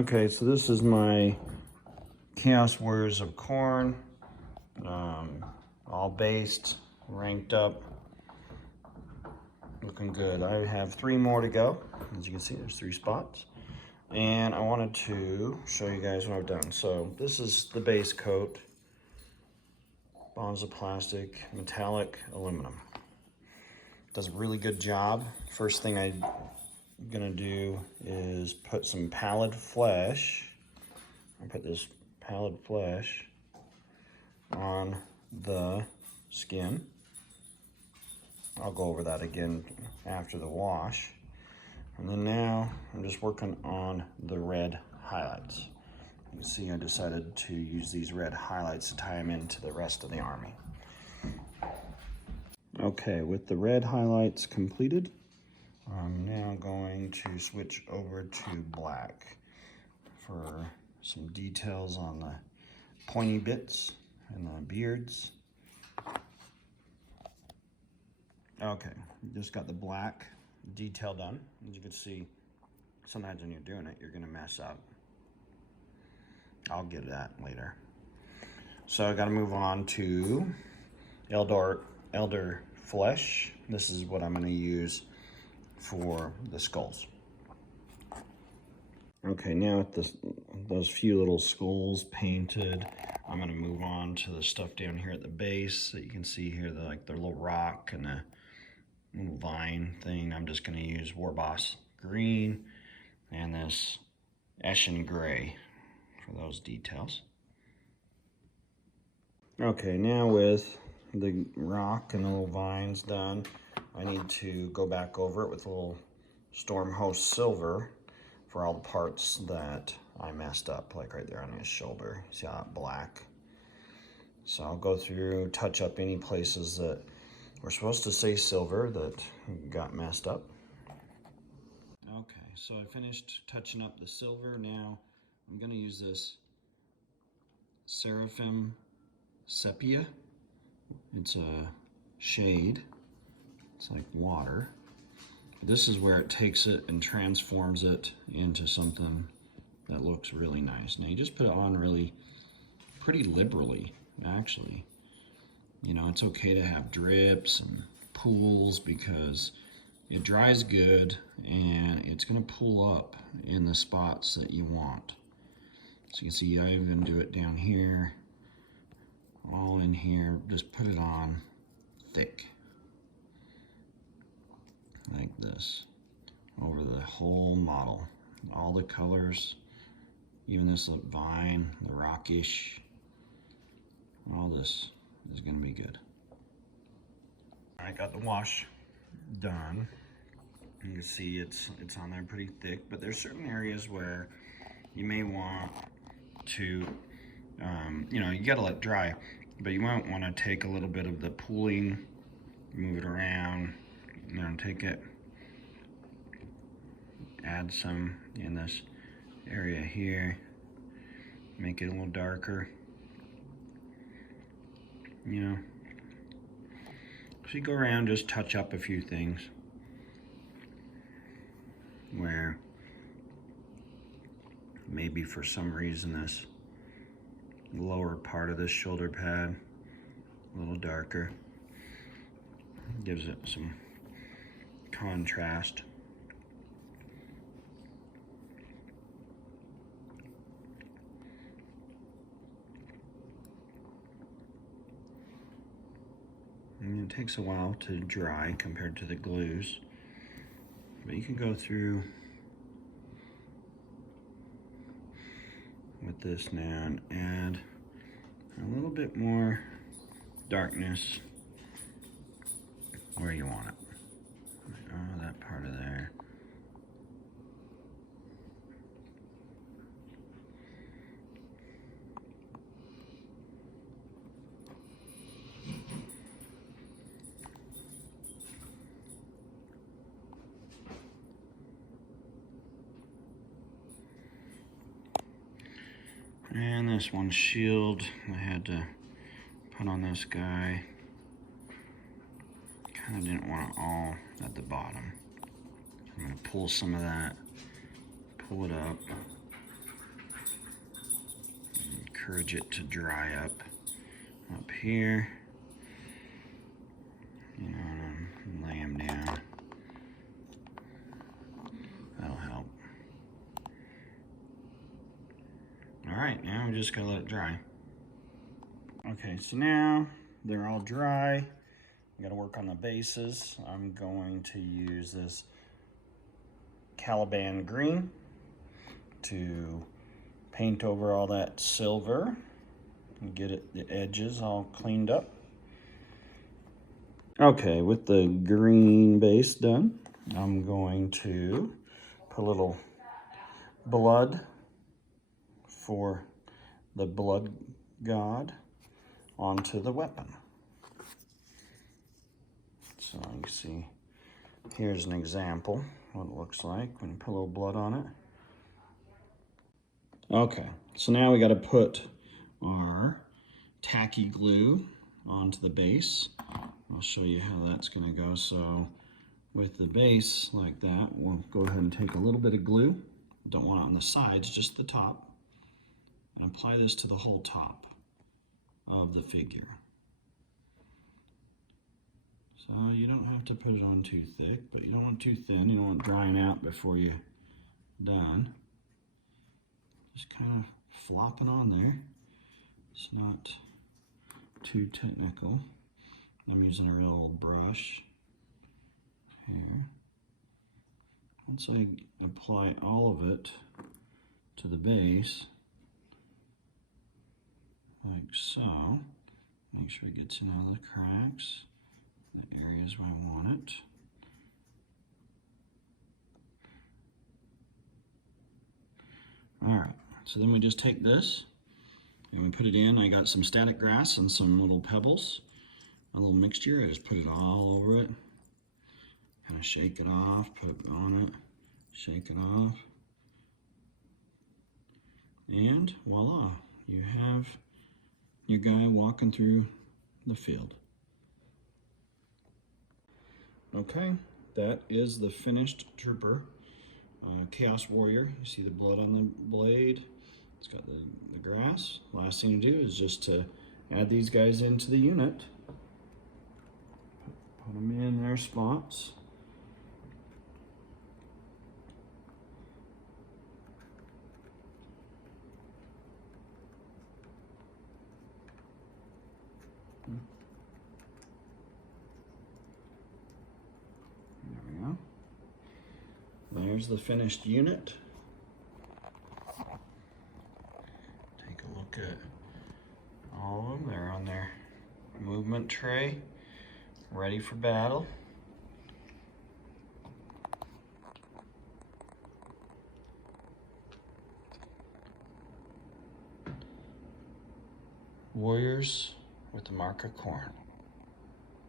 Okay, so this is my Chaos Warriors of Khorne, all based, ranked up, looking good. I have 3 more to go. As you can see, there's 3 spots. And I wanted to show you guys what I've done. So this is the base coat, bonds of plastic, metallic, aluminum. Does a really good job. First thing I'm gonna do is put some pallid flesh. I put this pallid flesh on the skin. I'll go over that again after the wash. And then now I'm just working on the red highlights. You can see I decided to use these red highlights to tie them into the rest of the army. Okay, with the red highlights completed, I'm now going to switch over to black for some details on the pointy bits and the beards. Okay, just got the black detail done. As you can see, sometimes when you're doing it, you're gonna mess up. I'll get that later. So I gotta move on to elder flesh. This is what I'm gonna use for the skulls. Okay, now with those few little skulls painted, I'm gonna move on to the stuff down here at the base that you can see here, the little rock and the little vine thing. I'm just gonna use War Boss green and this Eshin gray for those details. Okay, now with the rock and the little vines done, I need to go back over it with a little Storm Host silver for all the parts that I messed up, like right there on his shoulder. See how that black? So I'll go through, touch up any places that were supposed to say silver that got messed up. Okay, so I finished touching up the silver. Now I'm gonna use this Seraphim Sepia. It's a shade, it's like water. This is where it takes it and transforms it into something that looks really nice. Now you just put it on really pretty liberally, actually. You know, it's okay to have drips and pools because it dries good and it's gonna pull up in the spots that you want. So you can see I even do it down here, all in here, just put it on thick. Like this, over the whole model. All the colors, even this little vine, the rockish, all this is gonna be good. I got the wash done. You can see it's on there pretty thick, but there's certain areas where you may want to, you know, you gotta let it dry, but you might wanna take a little bit of the pooling, move it around, you know, take it, add some in this area here, make it a little darker, you know. So you go around, just touch up a few things where maybe for some reason this lower part of this shoulder pad a little darker, gives it some contrast. And it takes a while to dry compared to the glues, but you can go through with this now and add a little bit more darkness where you want it. Oh, that part of there. And this one's shield, I had to put on this guy. Kind of didn't want it all at the bottom. I'm going to pull some of that, pull it up, encourage it to dry up here. And lay them down. That'll help. All right, now we just gotta let it dry. Okay, so now they're all dry. I gotta work on the bases. I'm going to use this Caliban green to paint over all that silver and get the edges all cleaned up. Okay, with the green base done, I'm going to put a little blood for the blood god onto the weapon. So you can see, here's an example what it looks like when you put a little blood on it. Okay, so now we got to put our tacky glue onto the base. I'll show you how that's going to go. So with the base like that, we'll go ahead and take a little bit of glue. Don't want it on the sides, just the top. And apply this to the whole top of the figure. So you don't have to put it on too thick, but you don't want it too thin. You don't want it drying out before you're done. Just kind of flopping on there. It's not too technical. I'm using a real old brush here. Once I apply all of it to the base, like so, make sure it gets in all the cracks, the areas where I want it. All right, so then we just take this and we put it in. I got some static grass and some little pebbles, a little mixture. I just put it all over it, kind of shake it off, put it on it, shake it off, and voila, you have your guy walking through the field. Okay, that is the finished trooper, Chaos Warrior. You see the blood on the blade. It's got the grass. Last thing to do is just to add these guys into the unit. Put them in their spots. There we go. There's the finished unit. Take a look at all of them. They're on their movement tray, ready for battle. Warriors with the Mark of Khorne.